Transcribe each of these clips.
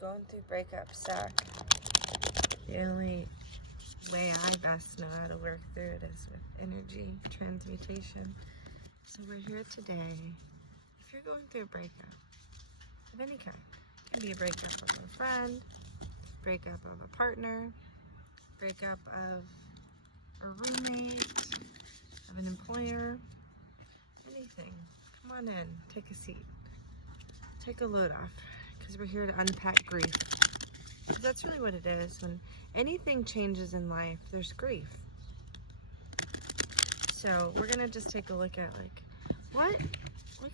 going through breakup suck. The only way I best know how to work through it is with energy transmutation. So we're here today. If you're going through a breakup of any kind, it can be a breakup of a friend, breakup of a partner, breakup of a roommate, of an employer, anything. Come on in, take a seat. Take a load off, because we're here to unpack grief. Because that's really what it is. When anything changes in life, there's grief. So we're gonna just take a look at what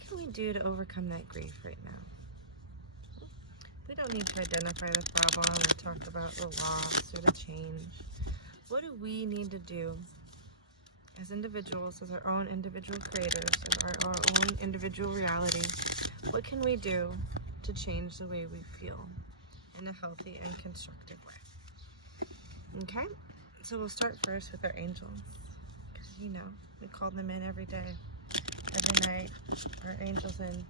can we do to overcome that grief right now? We don't need to identify the problem or talk about the loss or the change. What do we need to do as individuals, as our own individual creators of our own individual reality? What can we do to change the way we feel in a healthy and constructive way? Okay, so we'll start first with our angels. Because, you know, we call them in every day, every night. Our angels in.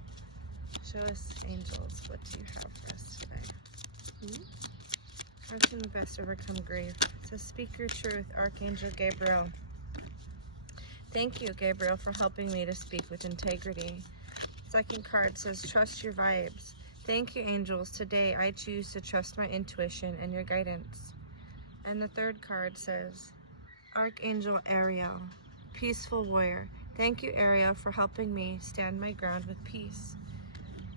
Show us, angels, what do you have for us today? How can we best overcome grief? It says, speak your truth, Archangel Gabriel. Thank you, Gabriel, for helping me to speak with integrity. Second card says, trust your vibes. Thank you, angels. Today, I choose to trust my intuition and your guidance. And the third card says, Archangel Ariel, peaceful warrior. Thank you, Ariel, for helping me stand my ground with peace.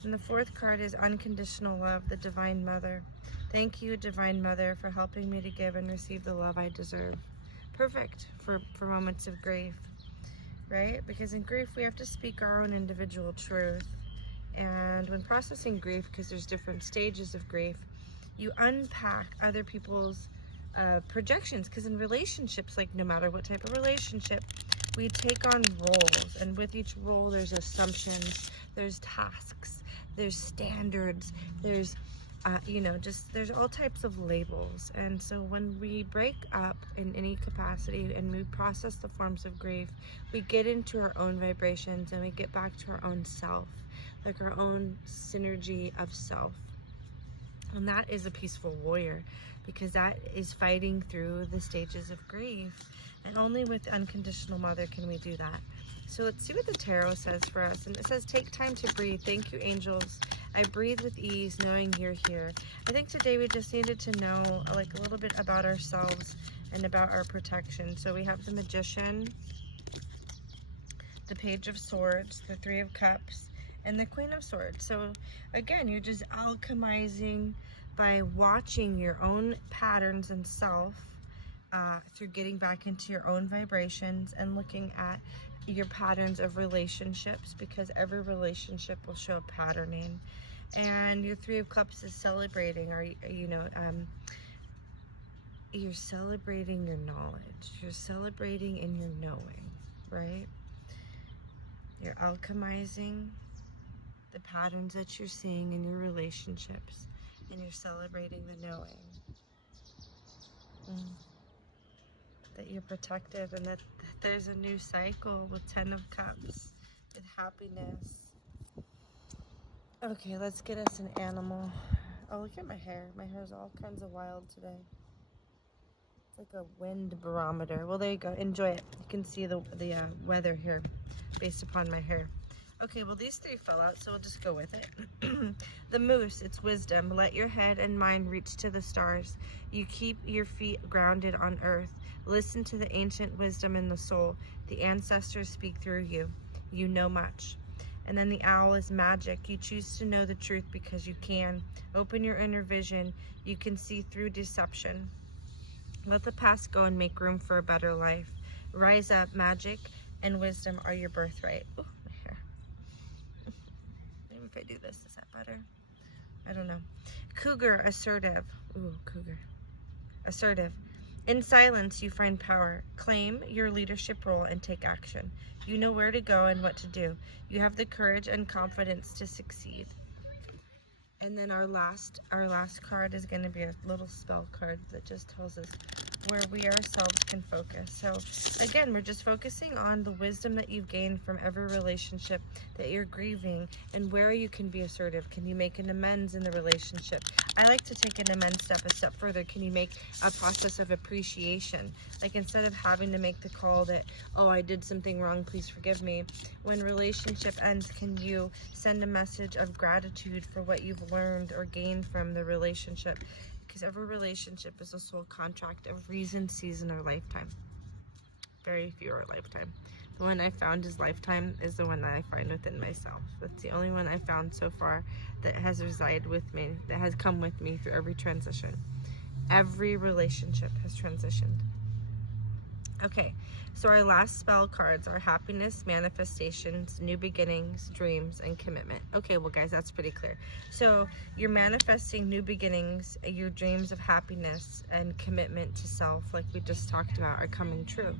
And the fourth card is unconditional love, the Divine Mother. Thank you, Divine Mother, for helping me to give and receive the love I deserve. Perfect for moments of grief. Right? Because in grief, we have to speak our own individual truth. And when processing grief, because there's different stages of grief, you unpack other people's projections. Because in relationships, like no matter what type of relationship, we take on roles. And with each role, there's assumptions, there's tasks, there's standards, there's there's all types of labels. And so when we break up in any capacity and we process the forms of grief, we get into our own vibrations and we get back to our own self, like our own synergy of self. And that is a peaceful warrior, because that is fighting through the stages of grief. And only with Unconditional Mother can we do that. So let's see what the tarot says for us. And it says, take time to breathe. Thank you, angels. I breathe with ease, knowing you're here. I think today we just needed to know a little bit about ourselves and about our protection. So we have the Magician, the Page of Swords, the Three of Cups, and the Queen of Swords. So again, you're just alchemizing by watching your own patterns and self through getting back into your own vibrations and looking at your patterns of relationships, because every relationship will show a patterning. And your Three of Cups is celebrating, or you're celebrating your knowledge, you're celebrating in your knowing, right? You're alchemizing the patterns that you're seeing in your relationships, and you're celebrating the knowing that you're protected, and that there's a new cycle with 10 of Cups, with happiness. Okay, let's get us an animal. Oh, look at my hair. My hair's all kinds of wild today. It's like a wind barometer. Well, there you go. Enjoy it. You can see the weather here based upon my hair. Okay, well, these three fell out, so we'll just go with it. The Moose, it's wisdom. Let your head and mind reach to the stars. You keep your feet grounded on earth. Listen to the ancient wisdom in the soul. The ancestors speak through you. You know much. And then the Owl is magic. You choose to know the truth because you can. Open your inner vision. You can see through deception. Let the past go and make room for a better life. Rise up. Magic and wisdom are your birthright. Ooh, my hair. Maybe if I do this, is that better? I don't know. Cougar, assertive. Ooh, cougar. Assertive. In silence, you find power. Claim your leadership role and take action. You know where to go and what to do. You have the courage and confidence to succeed. And then our last card is going to be a little spell card that just tells us where we ourselves can focus. So again, we're just focusing on the wisdom that you've gained from every relationship that you're grieving, and where you can be assertive. Can you make an amends in the relationship? I like to take an amends step a step further. Can you make a process of appreciation? Like, instead of having to make the call that, oh, I did something wrong, please forgive me. When relationship ends, can you send a message of gratitude for what you've learned or gained from the relationship? Because every relationship is a soul contract of reason, season, or lifetime. Very few are lifetime. The one I found is lifetime is the one that I find within myself. That's the only one I found so far that has resided with me, that has come with me through every transition. Every relationship has transitioned. Okay, so our last spell cards are happiness, manifestations, new beginnings, dreams, and commitment. Okay, well guys, that's pretty clear. So you're manifesting new beginnings, your dreams of happiness and commitment to self, like we just talked about, are coming true.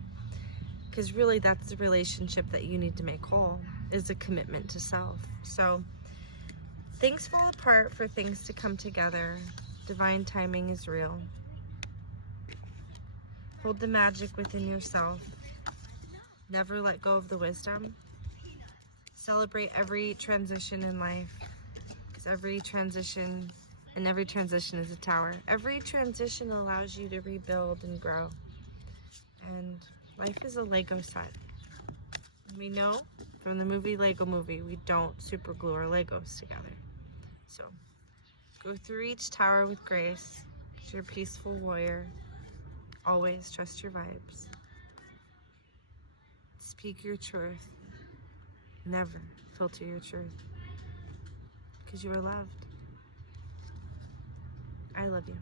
Because really that's the relationship that you need to make whole, is a commitment to self. So things fall apart for things to come together. Divine timing is real. Hold the magic within yourself. Never let go of the wisdom. Celebrate every transition in life, because every transition is a tower. Every transition allows you to rebuild and grow. And life is a Lego set. We know from the movie Lego Movie, we don't super glue our Legos together. So go through each tower with grace. You're a peaceful warrior. Always trust your vibes. Speak your truth. Never filter your truth. Because you are loved. I love you.